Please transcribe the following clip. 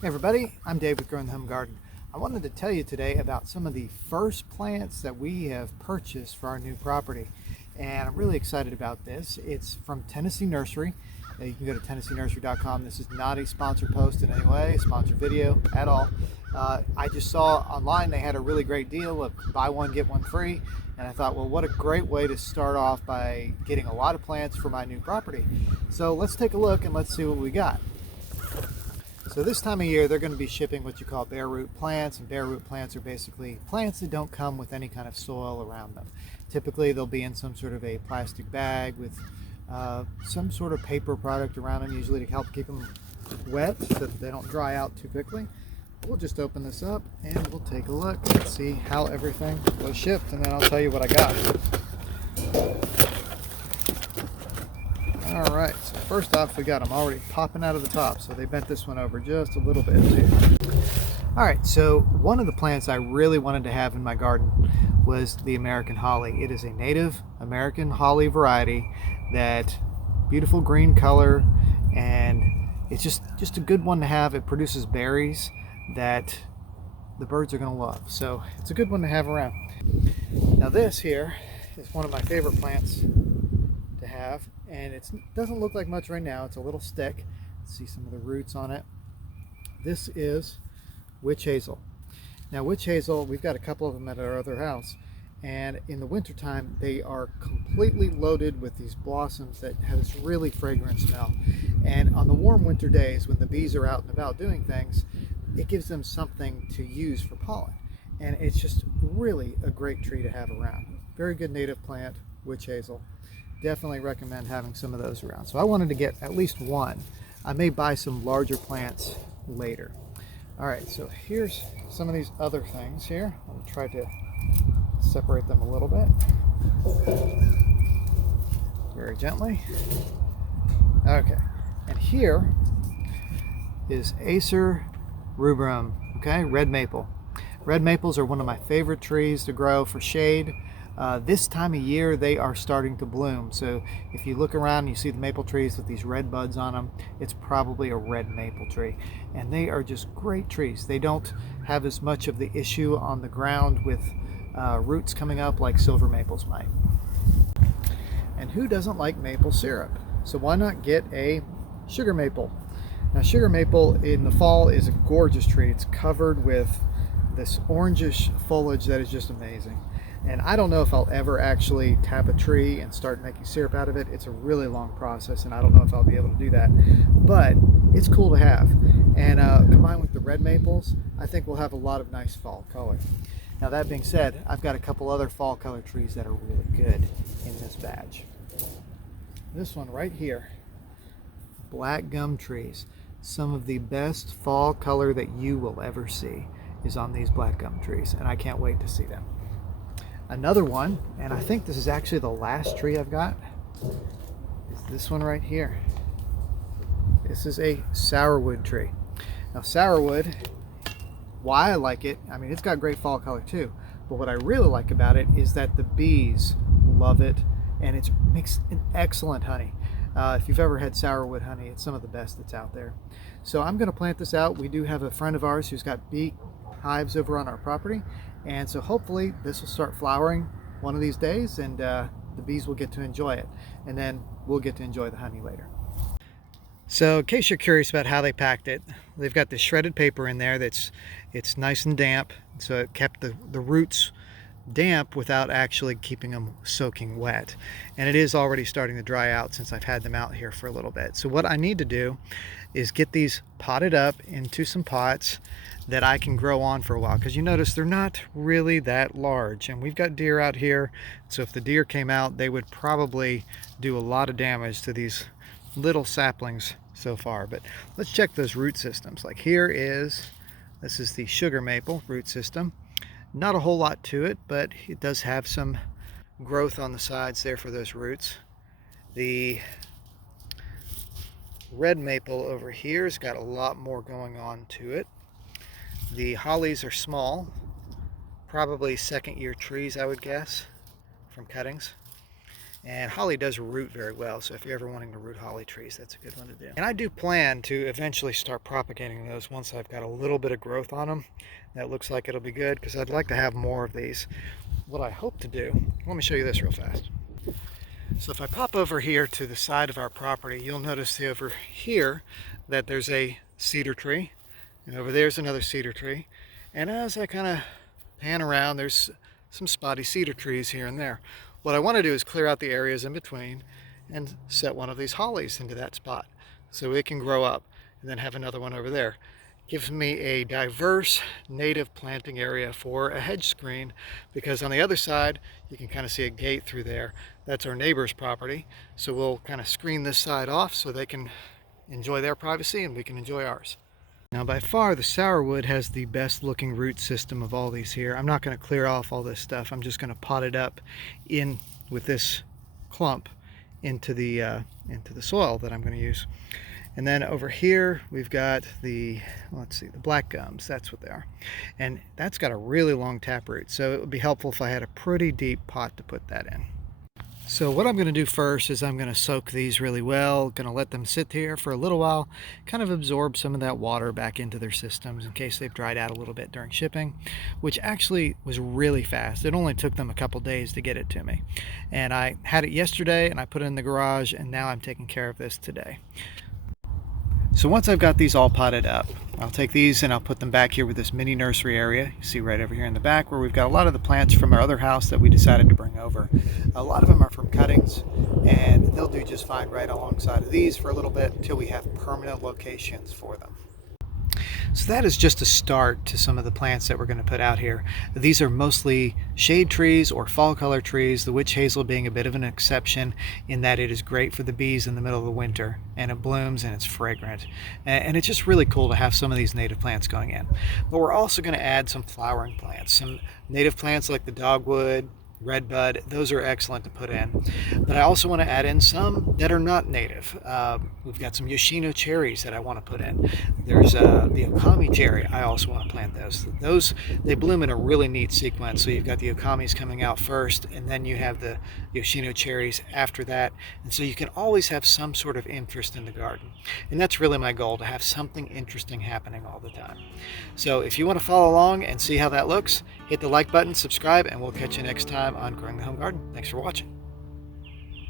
Hey everybody, I'm Dave with Growing the Home Garden. I wanted to tell you today about some of the first plants that we have purchased for our new property. And I'm really excited about this. It's from Tennessee Nursery. You can go to tennesseenursery.com. This is not a sponsored post in any way, sponsored video at all. I just saw online they had a really great deal of buy one, get one free. And I thought, well, what a great way to start off by getting a lot of plants for my new property. So let's take a look and let's see what we got. So this time of year, they're going to be shipping what you call bare root plants, and bare root plants are basically plants that don't come with any kind of soil around them. Typically, they'll be in some sort of a plastic bag with some sort of paper product around them, usually to help keep them wet so that they don't dry out too quickly. We'll just open this up and we'll take a look and see how everything was shipped, and then I'll tell you what I got. All right, so first off, we got them already popping out of the top, so they bent this one over just a little bit too. All right, so one of the plants I really wanted to have in my garden was the American holly. It is a native American holly variety, that beautiful green color, and it's just a good one to have. It produces berries that the birds are going to love, so it's a good one to have around. Now this here is one of my favorite plants to have, and it doesn't look like much right now. It's a little stick. See some of the roots on it. This is witch hazel. Now witch hazel, we've got a couple of them at our other house, and in the wintertime they are completely loaded with these blossoms that have this really fragrant smell. And on the warm winter days when the bees are out and about doing things, it gives them something to use for pollen, and it's just really a great tree to have around. Very good native plant, witch hazel. Definitely recommend having some of those around. So I wanted to get at least one. I may buy some larger plants later. All right, so here's some of these other things here. I'll try to separate them a little bit. Very gently. Okay, and here is Acer rubrum, okay, red maple. Red maples are one of my favorite trees to grow for shade. This time of year they are starting to bloom, so if you look around and you see the maple trees with these red buds on them, it's probably a red maple tree, and they are just great trees. They don't have as much of the issue on the ground with roots coming up like silver maples might. And who doesn't like maple syrup? So why not get a sugar maple? Now sugar maple in the fall is a gorgeous tree. It's covered with this orangish foliage that is just amazing. And I don't know if I'll ever actually tap a tree and start making syrup out of it. It's a really long process, and I don't know if I'll be able to do that. But it's cool to have. And combined with the red maples, I think we'll have a lot of nice fall color. Now that being said, I've got a couple other fall color trees that are really good in this batch. This one right here, black gum trees. Some of the best fall color that you will ever see is on these black gum trees, and I can't wait to see them. Another one, and I think this is actually the last tree I've got, is this one right here. This is a sourwood tree. Now sourwood, why I like it, I mean it's got great fall color too, but what I really like about it is that the bees love it, and it makes an excellent honey. If you've ever had sourwood honey, it's some of the best that's out there. So I'm going to plant this out. We do have a friend of ours who's got bee hives over on our property, and so hopefully this will start flowering one of these days, and the bees will get to enjoy it, and then we'll get to enjoy the honey later. So in case you're curious about how they packed it, they've got this shredded paper in there it's nice and damp, so it kept the roots damp without actually keeping them soaking wet. And it is already starting to dry out since I've had them out here for a little bit. So what I need to do is get these potted up into some pots that I can grow on for a while, because you notice they're not really that large, and we've got deer out here, so if the deer came out they would probably do a lot of damage to these little saplings so far. But let's check those root systems. Like this is the sugar maple root system. Not a whole lot to it, but it does have some growth on the sides there for those roots. The red maple over here has got a lot more going on to it. The hollies are small, probably second year trees I would guess from cuttings. And holly does root very well, so if you're ever wanting to root holly trees, that's a good one to do. And I do plan to eventually start propagating those once I've got a little bit of growth on them. That looks like it'll be good, because I'd like to have more of these. What I hope to do, let me show you this real fast. So if I pop over here to the side of our property, you'll notice over here that there's a cedar tree, and over there's another cedar tree. And as I kind of pan around, there's some spotty cedar trees here and there. What I want to do is clear out the areas in between and set one of these hollies into that spot so it can grow up, and then have another one over there. Gives me a diverse native planting area for a hedge screen, because on the other side you can kind of see a gate through there. That's our neighbor's property, so we'll kind of screen this side off so they can enjoy their privacy and we can enjoy ours. Now by far the sourwood has the best looking root system of all these here. I'm not going to clear off all this stuff. I'm just going to pot it up in with this clump into the soil that I'm going to use. And then over here we've got the, let's see, the black gums. That's what they are. And that's got a really long taproot, so it would be helpful if I had a pretty deep pot to put that in. So what I'm going to do first is I'm going to soak these really well, going to let them sit here for a little while, kind of absorb some of that water back into their systems in case they've dried out a little bit during shipping, which actually was really fast. It only took them a couple days to get it to me. And I had it yesterday and I put it in the garage, and now I'm taking care of this today. So once I've got these all potted up, I'll take these and I'll put them back here with this mini nursery area. You see right over here in the back where we've got a lot of the plants from our other house that we decided to bring over. A lot of them are from cuttings, and they'll do just fine right alongside of these for a little bit until we have permanent locations for them. So that is just a start to some of the plants that we're going to put out here. These are mostly shade trees or fall color trees, the witch hazel being a bit of an exception in that it is great for the bees in the middle of the winter, and it blooms and it's fragrant. And it's just really cool to have some of these native plants going in. But we're also going to add some flowering plants, some native plants like the dogwood, redbud. Those are excellent to put in, but I also want to add in some that are not native. We've got some Yoshino cherries that I want to put in. There's the okami cherry. I also want to plant those. They bloom in a really neat sequence, so you've got the okamis coming out first, and then you have the Yoshino cherries after that, and so you can always have some sort of interest in the garden, and that's really my goal, to have something interesting happening all the time. So if you want to follow along and see how that looks, hit the like button, subscribe, and we'll catch you next time on Growing the Home Garden. Thanks for watching.